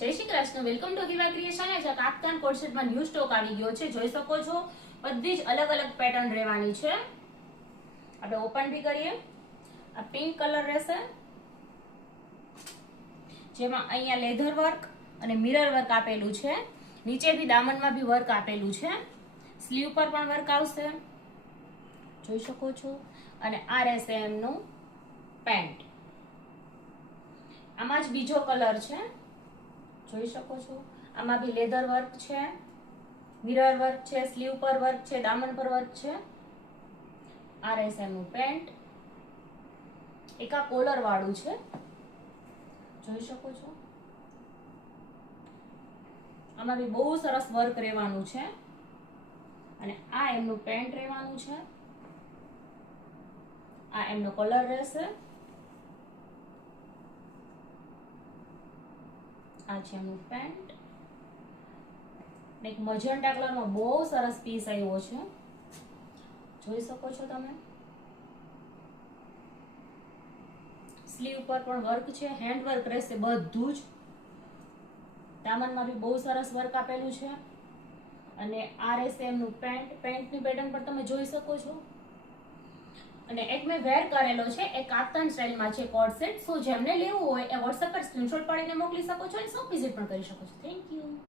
જય Shri Krishna, welcome to Hiva creation. છે kaftan કોટસેટમાં new stock આવી ગયો છે. જોઈ શકો છો બધી જ અલગ અલગ પેટર્ન રહેવાની છે. આપણે ઓપન બી કરીએ. આ પિંક કલર રહેશે, જેમાં અહીંયા લેધર વર્ક અને મિરર વર્ક આપેલું છે. નીચેથી દામનમાં બી વર્ક આપેલું છે. સ્લીવ પર પણ વર્ક આવશે, જોઈ શકો છો. અને આ રહેશે એમનું પેન્ટ. આમાં જ બીજો કલર છે, જોઈ શકો છો. આમાં બી લેધર વર્ક છે, મિરર વર્ક છે, સ્લીવ પર વર્ક છે, દામન પર વર્ક છે. આ રહેશે એમનું પેન્ટ. એક આ કોલર વાળું છે, જોઈ શકો છો. આમાં બી બહુ સરસ વર્ક રહેવાનું છે. અને આ એમનું પેન્ટ રહેવાનું છે. આ એમનો કલર રહેશે. આ છે એમનું પેન્ટ. એક મજન્ટા કલરમાં બહુ સરસ પીસ આવ્યો છે, જોઈ શકો છો તમે. સ્લીવ પર પણ વર્ક છે, હેન્ડ વર્ક રહેશે બધું જ. દામનમાં બી બહુ સરસ વર્ક આપેલું છે. અને આ રહેશે એમનું પેન્ટ. પેન્ટની પેટર્ન પણ તમે જોઈ શકો છો. અને એક મેં વેર કરેલો છે, એ કાફતાન સ્ટાઇલમાં છે કોટ સેટ. સો જેમને લેવું હોય એ વોટ્સએપ પર સ્ક્રીનશોટ પાડીને મોકલી શકો છો અને શોપ વિઝિટ પણ કરી શકો છો. Thank you.